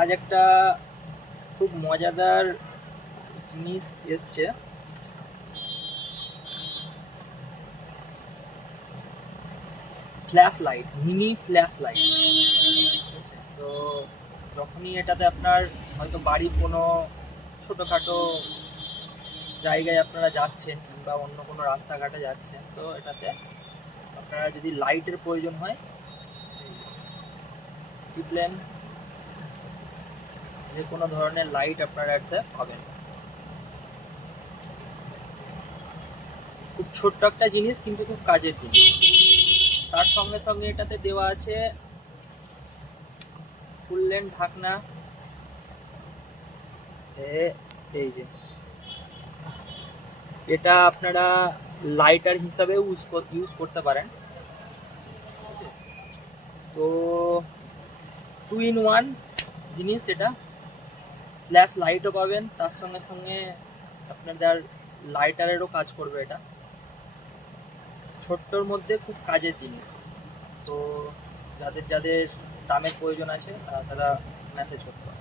আজ একটা খুব মজাদার জিনিস এসছে। Flash light, mini flash light. তো যখনই এটাতে আপনার হয়তো বাড়ির কোনো ছোটোখাটো জায়গায় আপনারা যাচ্ছেন কিংবা অন্য কোনো রাস্তাঘাটে যাচ্ছেন, তো এটাতে আপনারা যদি লাইটের প্রয়োজন হয় টিপলেন, যে কোনো ধরনের লাইট আপনারা এটাতে পাবেন। খুব ছোট্ট একটা জিনিস কিন্তু খুব কাজের জিনিস। তার সঙ্গে সঙ্গে এটাতে দেওয়া আছে খুললেন ঢাকনা, এই যে এটা আপনারা লাইটার হিসাবে ইউজ করতে পারেন। তো 2 in 1 জিনিস এটা। ফ্ল্যাশ লাইটও পাবেন, তার সঙ্গে সঙ্গে আপনাদের লাইটারেরও কাজ করবে এটা। ছোট্টর মধ্যে খুব কাজের জিনিস। তো যাদের যাদের দামের প্রয়োজন আছে তারা মেসেজ করতে পারে।